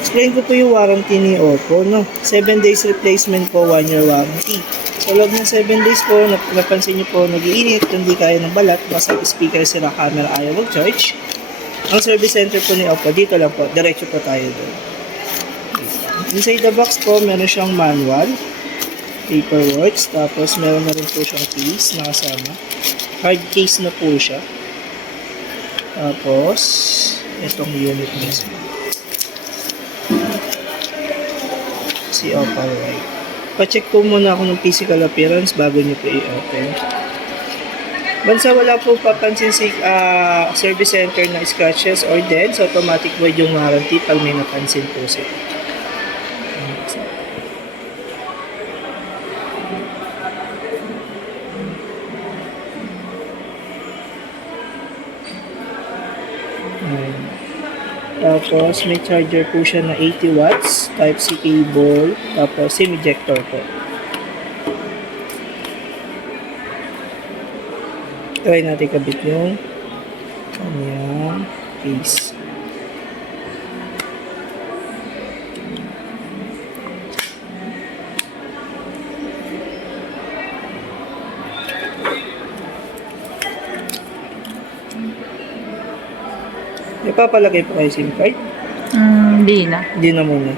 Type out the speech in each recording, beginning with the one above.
Explain ko po yung warranty ni Oppo, no? 7 days replacement po, 1 year warranty. So, loob ng 7 days po, napansin nyo po, nag-iinit, hindi kaya ng balat, basta speaker, sira camera, ayaw mag-charge. Ang service center po ni Oppo, dito lang po, diretso po tayo doon. Inside the box po, meron siyang manual, paperwork, tapos meron na rin po siyang case na kasama. Hard case na po siya. Tapos, itong unit mismo. Si Oppo right. Pa-check po muna ako ng physical appearance bago nyo po i-open. Bansa wala po papansin si service center na scratches or dents, automatic void yung warranty pag may napansin po sila. Tapos may charger po siya na 80 watts, Type-C cable, tapos SIM ejector po. Try natin kabit yung kanyang case. Ipapalagay po kayo SIM card? Hindi na. Hindi na muna.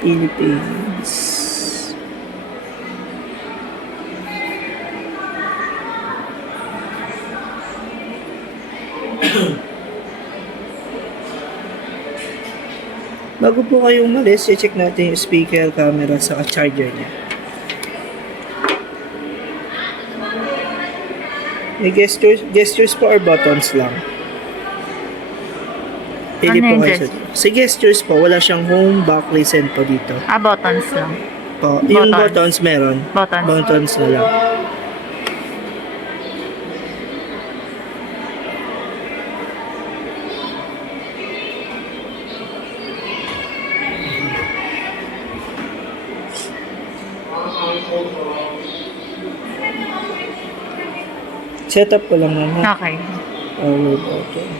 Philippines. Bago po kayong umalis, i-check natin yung speaker, camera, saka charger niya. May gestures po or buttons lang? Pwede po kayo sa gestures po, wala siyang home, back, listen po dito. Buttons lang. Po. Yung buttons meron. Buttons na lang. Setup ko lang naman. Okay. Power button.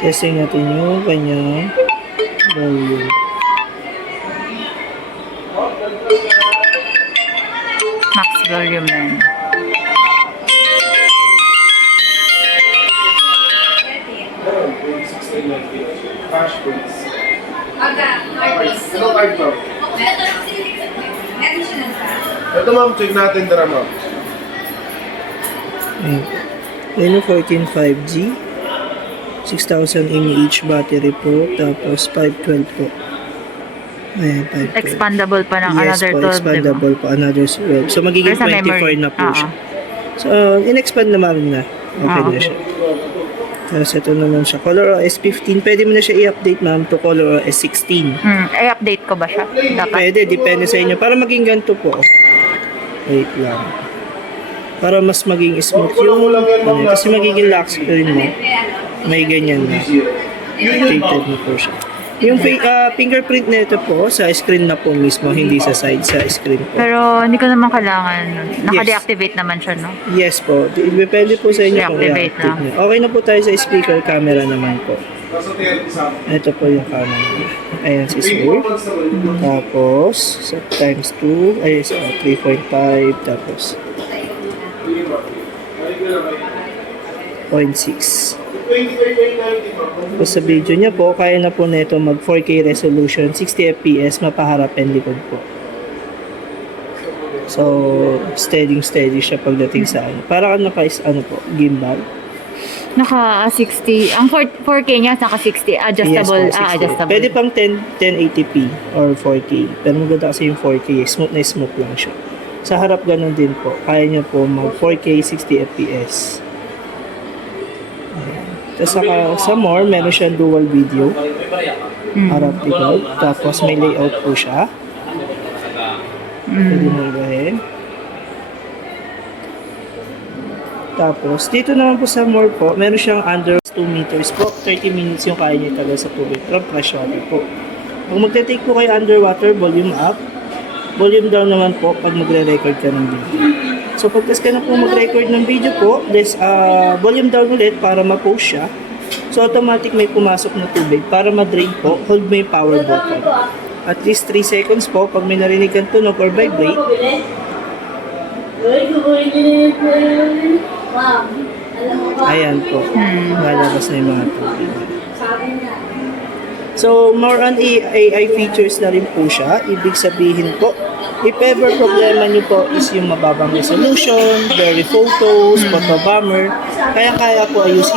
Testing natin yung kanyang volume. Max volume na yun. Ito ma'am, check natin dara ma'am. Reno 14 5G. 6,000 mAh battery po. Tapos 512 po. Ayan, 512. Expandable pa ng Yes another po, 12, expandable po. Another 12. So, magiging 24 na po siya. So, in-expand naman na. Okay na siya. Tapos ito naman siya. ColorOS 15. Pwede mo na siya i-update ma'am to ColorOS 16. I-update ko ba siya? Dapat. Pwede, depende sa inyo. Para maging ganito po. Wait lang. Para mas maging smooth yung kasi magiging lock screen mo. May ganyan na. Updated mo po siya. Yung fingerprint nito po sa screen na po mismo, hindi sa side, sa screen po. Pero hindi ko naman kailangan. Naka-deactivate naman siya, no? Yes po. Depende po sa inyo kung Deactivate i-active nyo. Okay na po tayo sa speaker camera naman po. Ito po yung camera. Ayan si Sir. Tapos, sa times 2, ay sa 3.5, tapos 0.6. So, sa video niya po, kaya na po nito mag 4K resolution, 60 FPS, mapaharap and likod po. So, steady siya pagdating sa ano. Para ano po, gimbal. Naka 60. Ang 4K niya naka 60. Adjustable. Yes po, 60. Adjustable. Pwede pang 1080p or 4K. Pero maganda kasi yung 4K. Smooth na smooth lang siya. Sa harap ganun din po. Kaya niya po mag 4K 60 FPS. Tapos sa more, meron siyang dual video. Harap likod. Tapos may layout po siya. Pwede mo gahin. Tapos, dito naman po sa more po, meron siyang Android 2 meters po. 30 minutes yung kaya niyo tagal sa tubig from freshwater po. Pag magte-take po kayo underwater, volume up. Volume down naman po pag magre-record ka ng video. So pagkas ka na po mag-record ng video po, volume down ulit para ma-post siya. So automatic may pumasok na tubig. Para ma-drain po, hold mo yung power button. At least 3 seconds po, pag may narinig kang tunog or vibrate, ayan po, lalabas na yung mga tubig. So, more on AI features na rin po siya. Ibig sabihin po, if ever problema nyo po is yung mababang resolution, blurry photos, photo bomber, kaya-kaya po ayusin